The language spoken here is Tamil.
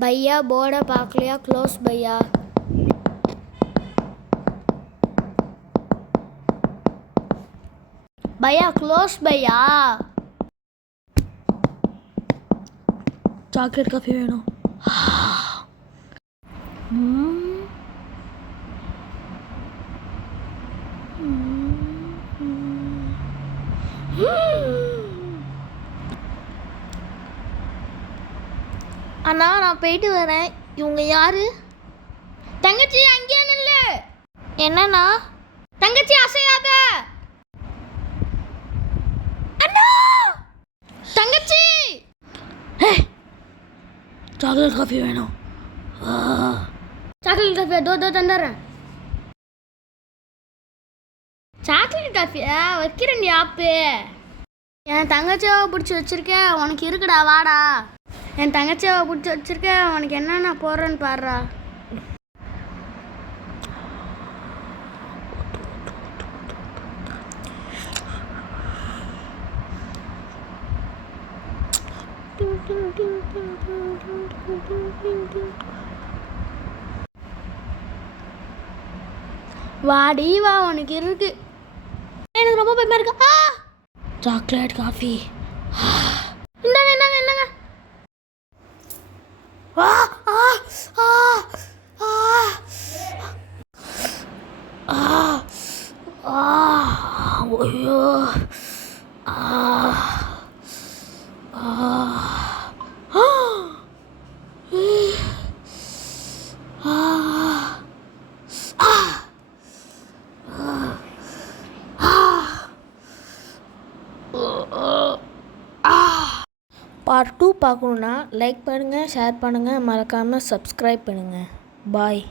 भैया बोर्ड पाकलिया क्लोज भैया भैया क्लोज भैया चॉकलेट काफी वेणुम அண்ணா நான் போயிட்டு வரேன். இவங்க யாரு? தங்கச்சி அங்கேயே நில்லு. என்னண்ணா? தங்கச்சி அசையாத. அண்ணா தங்கச்சி சாக்லேட் காஃபி வேணும். சாக்லேட் காஃபி தோ தந்துடுறேன். சாக்லேட் காஃபியா வைக்கிறேன் ஆப்பு. என் தங்கச்சியாவை பிடிச்சி வச்சிருக்கேன், உனக்கு இருக்குடா வாடா. என் தங்கச்சியாவை பிடிச்சி வச்சிருக்கேன், உனக்கு என்னென்ன போடுறேன்னு பாடுறா. வாடி வா, உனக்கு இருக்கு. எனக்கு ரொம்ப பயமா இருக்கு. சாக்லேட் காஃபி இந்தாங்க இந்தாங்க இந்தாங்க. ஐயோ பார்ட் 2 பார்க்கணுன்னா லைக் பண்ணுங்கள், ஷேர் பண்ணுங்கள், மறக்காமல் சப்ஸ்கிரைப் பண்ணுங்கள். பாய்.